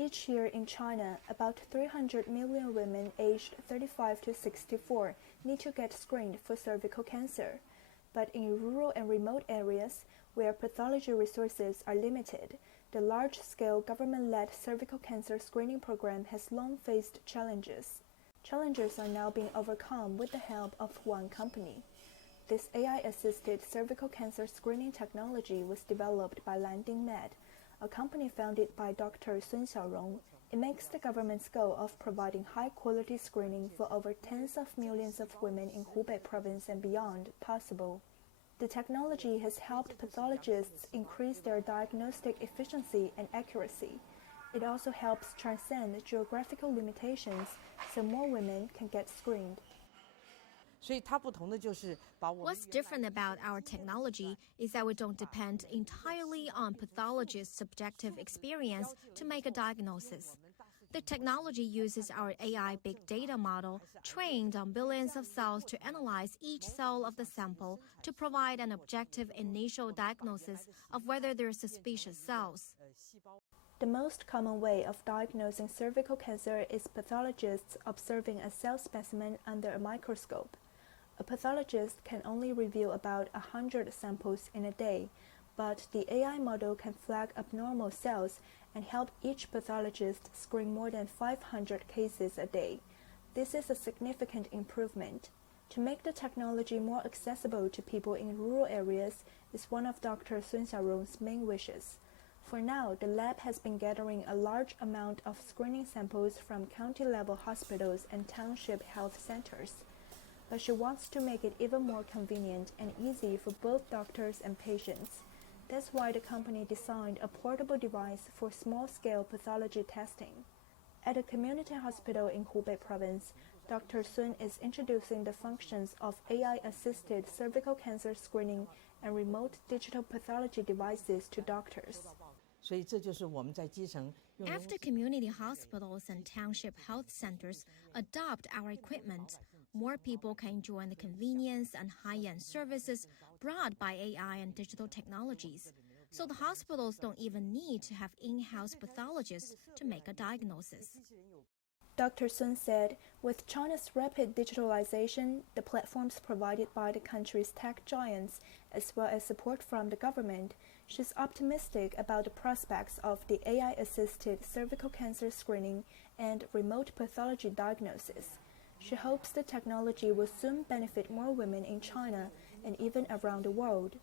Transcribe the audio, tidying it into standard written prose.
Each year in China, about 300 million women aged 35 to 64 need to get screened for cervical cancer. But in rural and remote areas, where pathology resources are limited, the large-scale government-led cervical cancer screening program has long faced challenges. Challenges are now being overcome with the help of one company. This AI-assisted cervical cancer screening technology was developed by Landing Med, a company founded by Dr. Sun Xiaorong. It makes the government's goal of providing high-quality screening for over tens of millions of women in Hubei province and beyond possible. The technology has helped pathologists increase their diagnostic efficiency and accuracy. It also helps transcend geographical limitations so more women can get screened. What's different about our technology is that we don't depend entirely on pathologists' subjective experience to make a diagnosis. The technology uses our AI big data model trained on billions of cells to analyze each cell of the sample to provide an objective initial diagnosis of whether there are suspicious cells. The most common way of diagnosing cervical cancer is pathologists observing a cell specimen under a microscope. A pathologist can only review about 100 samples in a day, but the AI model can flag abnormal cells and help each pathologist screen more than 500 cases a day. This is a significant improvement. To make the technology more accessible to people in rural areas is one of Dr. Sun Xiaorong's main wishes. For now, the lab has been gathering a large amount of screening samples from county-level hospitals and township health centers. But she wants to make it even more convenient and easy for both doctors and patients. That's why the company designed a portable device for small-scale pathology testing. At a community hospital in Hubei province, Dr. Sun is introducing the functions of AI-assisted cervical cancer screening and remote digital pathology devices to doctors. After community hospitals and township health centers adopt our equipment, more people can enjoy the convenience and high-end services brought by AI and digital technologies. So the hospitals don't even need to have in-house pathologists to make a diagnosis. Dr. Sun said, with China's rapid digitalization, the platforms provided by the country's tech giants, as well as support from the government, she's optimistic about the prospects of the AI-assisted cervical cancer screening and remote pathology diagnosis. She hopes the technology will soon benefit more women in China and even around the world.